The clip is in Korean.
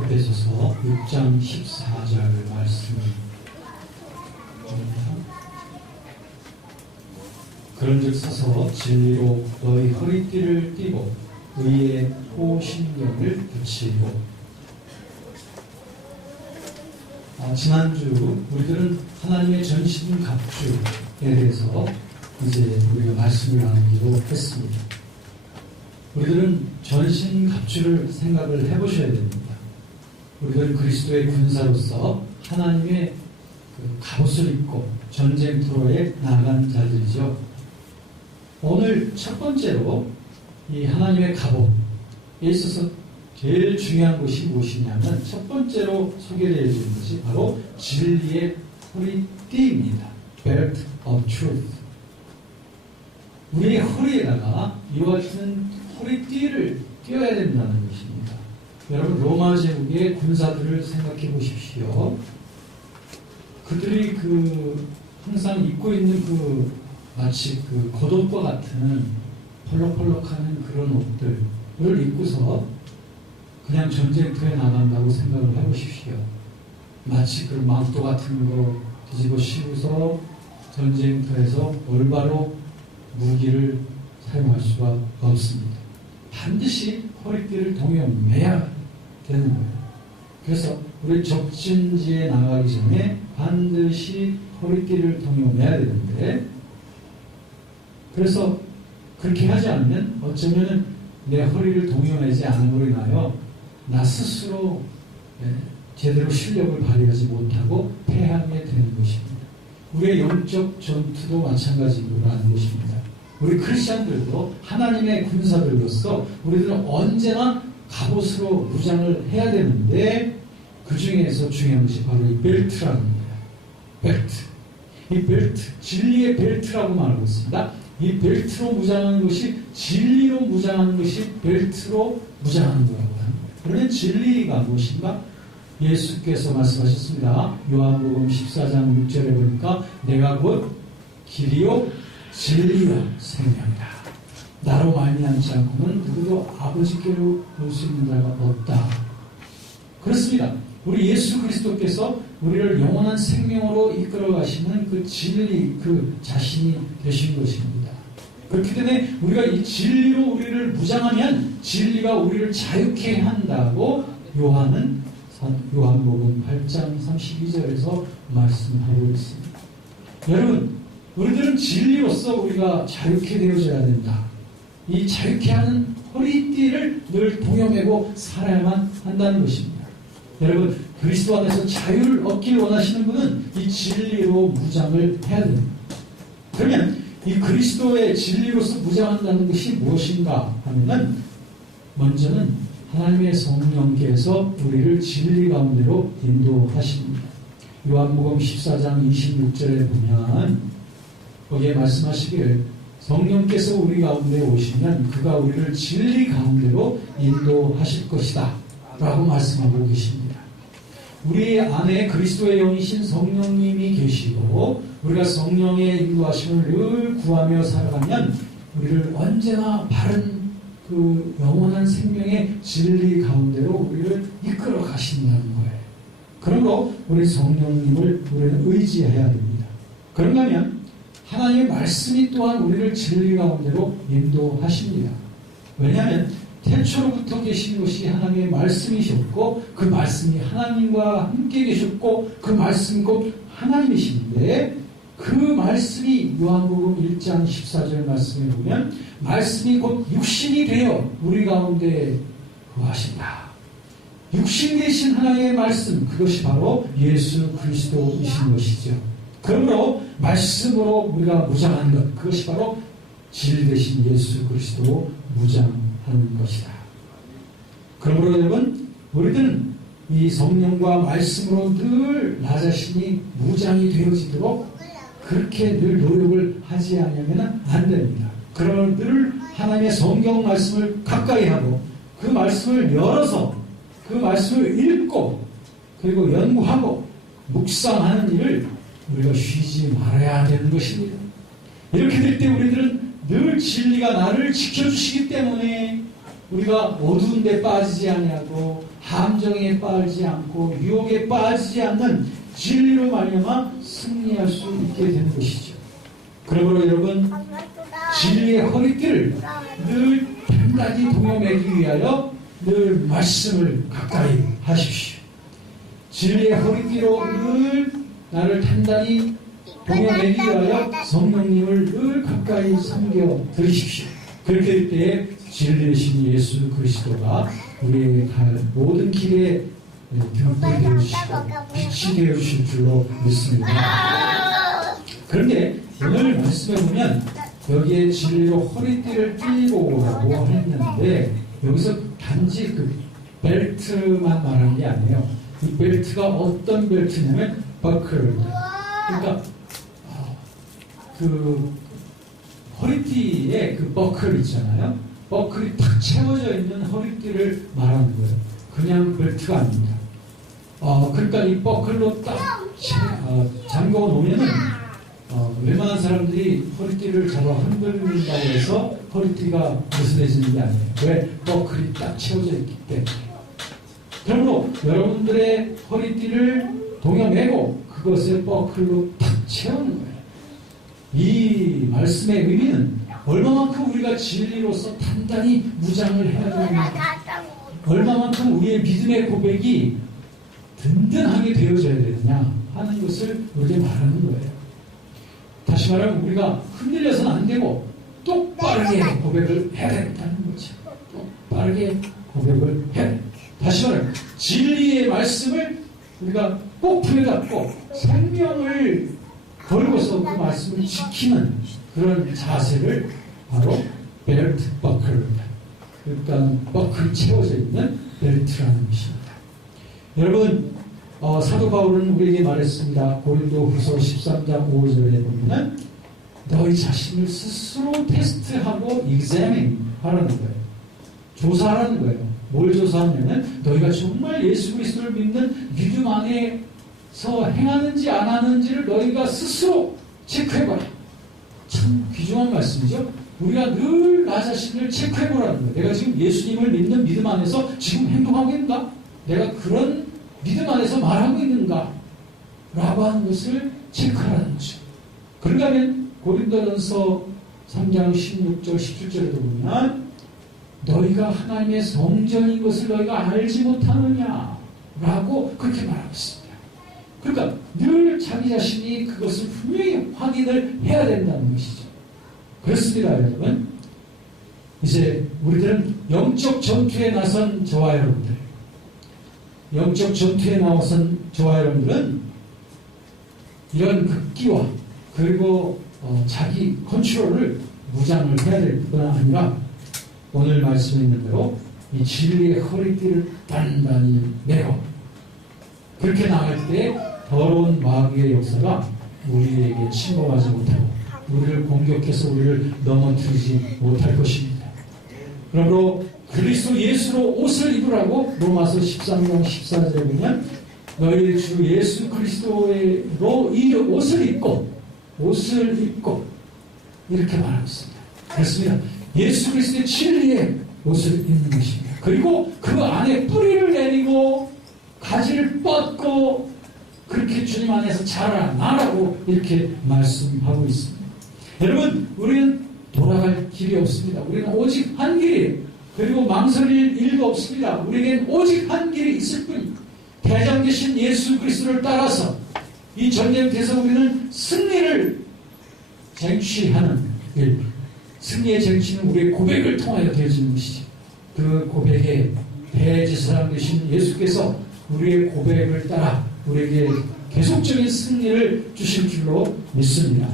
에베소서 6장 14절 말씀을 봅니다. 그런즉 서서 진리로 너희 허리띠를 띠고 의의 호신경을 붙이고. 지난주 우리들은 하나님의 전신 갑주에 대해서 이제 우리가 말씀을 나누기로 했습니다. 우리들은 전신 갑주를 생각을 해보셔야 됩니다. 우리들은 그리스도의 군사로서 하나님의 그 갑옷을 입고 전쟁터에 나간 자들이죠. 오늘 첫 번째로 이 하나님의 갑옷에 있어서 제일 중요한 것이 무엇이냐면 첫 번째로 소개되어 주는 것이 바로 진리의 허리띠입니다. Belt of Truth. 우리의 허리에다가 이와 같은 허리띠를 띄어야 된다는 것입니다. 여러분 로마 제국의 군사들을 생각해 보십시오. 그들이 항상 입고 있는 마치 겉옷과 같은 펄럭펄럭하는 그런 옷들을 입고서 그냥 전쟁터에 나간다고 생각을 해보십시오. 마치 망토 같은 거 뒤집어 씌우서 전쟁터에서 올바로 무기를 사용할 수가 없습니다. 반드시 허리띠를 동여매야 되는 거예요. 그래서 우리 적진지에 나가기 전에 반드시 허리띠를 동여매야 되는데, 그래서 그렇게 하지 않으면 어쩌면 내 허리를 동여매지 않음으로 인하여 나 스스로 제대로 실력을 발휘하지 못하고 패하게 되는 것입니다. 우리의 영적 전투도 마찬가지라는 것입니다. 우리 크리스천들도 하나님의 군사들로서 우리들은 언제나 갑옷으로 무장을 해야 되는데, 그 중에서 중요한 것이 바로 이 벨트라는 겁니다. 벨트. 이 벨트, 진리의 벨트라고 말하고 있습니다. 이 벨트로 무장하는 것이, 진리로 무장하는 것이 벨트로 무장하는 거라고 합니다. 그러면 진리가 무엇인가? 예수께서 말씀하셨습니다. 요한복음 14장 6절에 보니까 내가 곧 길이요 진리와 생명이다. 나로 말미암지 않고는 누구도 아버지께로 올 수 있는 자가 없다. 그렇습니다. 우리 예수 그리스도께서 우리를 영원한 생명으로 이끌어 가시는 그 진리, 그 자신이 되신 것입니다. 그렇기 때문에 우리가 이 진리로 우리를 무장하면 진리가 우리를 자유케 한다고 요한복음 8장 32절에서 말씀하고 있습니다. 여러분, 우리들은 진리로서 우리가 자유케 되어져야 된다. 이 자유케 하는 허리띠를 늘 동여매고 살아야만 한다는 것입니다. 여러분, 그리스도 안에서 자유를 얻길 원하시는 분은 이 진리로 무장을 해야 됩니다. 그러면 이 그리스도의 진리로서 무장한다는 것이 무엇인가 하면은, 먼저는 하나님의 성령께서 우리를 진리 가운데로 인도하십니다. 요한복음 14장 26절에 보면 거기에 말씀하시기를 성령께서 우리 가운데 오시면 그가 우리를 진리 가운데로 인도하실 것이다 라고 말씀하고 계십니다. 우리 안에 그리스도의 영이신 성령님이 계시고 우리가 성령의 인도하심을 늘 구하며 살아가면 우리를 언제나 바른 그 영원한 생명의 진리 가운데로 우리를 이끌어 가신다는 거예요. 그러므로 우리 성령님을 우리는 의지해야 됩니다. 그런가 하면 하나님의 말씀이 또한 우리를 진리 가운데로 인도하십니다. 왜냐하면 태초로부터 계신 것이 하나님의 말씀이셨고 그 말씀이 하나님과 함께 계셨고 그 말씀 곧 하나님이신데, 그 말씀이 요한복음 1장 14절 말씀에 보면 말씀이 곧 육신이 되어 우리 가운데 거하신다. 육신 되신 하나님의 말씀, 그것이 바로 예수 그리스도이신 것이죠. 그러므로 말씀으로 우리가 무장하는 것, 그것이 바로 진리 되신 예수 그리스도로 무장하는 것이다. 그러므로 여러분, 우리들은 이 성령과 말씀으로 늘 나 자신이 무장이 되어지도록 그렇게 늘 노력을 하지 않으면 안 됩니다. 그러면 늘 하나님의 성경 말씀을 가까이 하고 그 말씀을 열어서 그 말씀을 읽고 그리고 연구하고 묵상하는 일을 우리가 쉬지 말아야 되는 것입니다. 이렇게 될 때 우리들은 늘 진리가 나를 지켜주시기 때문에 우리가 어두운 데 빠지지 아니하고 함정에 빠지지 않고 유혹에 빠지지 않는 진리로 말미암아 승리할 수 있게 되는 것이죠. 그러므로 여러분, 진리의 허리띠를 늘 단단히 동여매기 위하여 늘 말씀을 가까이 하십시오. 진리의 허리띠로 늘 나를 단단히 동여매기 위하여 성령님을 늘 가까이 섬겨 드리십시오. 그렇게 될 때에 진리 되신 예수 그리스도가 우리의 갈 모든 길에 등불이 되어주시고 빛이 되어주실 줄로 믿습니다. 그런데 오늘 말씀에 보면 여기에 진리로 허리띠를 띠고 오라고 했는데 여기서 단지 그 벨트만 말하는 게 아니에요. 이 벨트가 어떤 벨트냐면 버클. 그러니까 그 허리띠에 그 버클 있잖아요. 버클이 탁 채워져 있는 허리띠를 말하는 거예요. 그냥 벨트가 아닙니다. 그러니까 이 버클로 딱 잠궈 놓으면은 웬만한 사람들이 허리띠를 잡아 흔들린다고 해서 허리띠가 느슨해지는 게 아니에요. 왜? 버클이 딱 채워져 있기 때문에. 그러므로 여러분들의 허리띠를 동여매고 그것을 버클로 탁 채우는 거예요. 이 말씀의 의미는 얼마만큼 우리가 진리로서 단단히 무장을 해야 되느냐, 얼마만큼 우리의 믿음의 고백이 든든하게 되어져야 되느냐 하는 것을 우리에게 말하는 거예요. 다시 말하면 우리가 흔들려서는 안 되고 똑바르게 고백을 해야 된다는 거죠. 똑바르게 고백을 해야 된다. 다시 말하면 진리의 말씀을 우리가 꼭 부여잡고 생명을 걸고서 그 말씀을 지키는 그런 자세를 바로 벨트 버클입니다. 그러니까 버클이 채워져 있는 벨트라는 것입니다. 여러분, 사도 바울은 우리에게 말했습니다. 고린도 후서 13장 5절에 보면 너희 자신을 스스로 테스트하고 examine 하라는 거예요. 조사하라는 거예요. 뭘 조사하냐면 너희가 정말 예수 그리스도를 믿는 믿음 안에서 행하는지 안 하는지를 너희가 스스로 체크해봐라. 참 귀중한 말씀이죠. 우리가 늘 나 자신을 체크해보라는 거예요. 내가 지금 예수님을 믿는 믿음 안에서 지금 행동하고 있는가? 내가 그런 믿음 안에서 말하고 있는가? 라고 하는 것을 체크하라는 거죠. 그런가 하면 고린도전서 3장 16절 17절에도 보면 너희가 하나님의 성전인 것을 너희가 알지 못하느냐? 라고 그렇게 말하고 있습니다. 그러니까 늘 자기 자신이 그것을 분명히 확인을 해야 된다는 것이죠. 그렇습니다, 여러분. 이제 우리들은 영적 전투에 나선 저와 여러분들, 영적 전투에 나선 저와 여러분들은 이런 극기와 그리고 자기 컨트롤을 무장을 해야 될 뿐 아니라 오늘 말씀에 있는 대로 이 진리의 허리띠를 단단히 매고 그렇게 나갈 때 더러운 마귀의 역사가 우리에게 침범하지 못하고 우리를 공격해서 우리를 넘어뜨리지 못할 것입니다. 그러므로 그리스도 예수로 옷을 입으라고 로마서 13장 14절에 보면 너희 주 예수 그리스도로 이 옷을 입고 이렇게 말하고 있습니다. 그렇습니다. 예수 그리스도의 진리의 옷을 입는 것입니다. 그리고 그 안에 뿌리를 내리고 가지를 뻗고 그렇게 주님 안에서 자라나라고 이렇게 말씀하고 있습니다. 여러분, 우리는 돌아갈 길이 없습니다. 우리는 오직 한 길이에요. 그리고 망설일 일도 없습니다. 우리에겐 오직 한 길이 있을 뿐입니다. 대장 되신 예수 그리스도를 따라서 이 전쟁에서 우리는 승리를 쟁취하는 일, 승리의 쟁취는 우리의 고백을 통하여 되어지는 것이죠. 그 고백에 대제사장 되신 예수께서 우리의 고백을 따라 우리에게 계속적인 승리를 주실 줄로 믿습니다.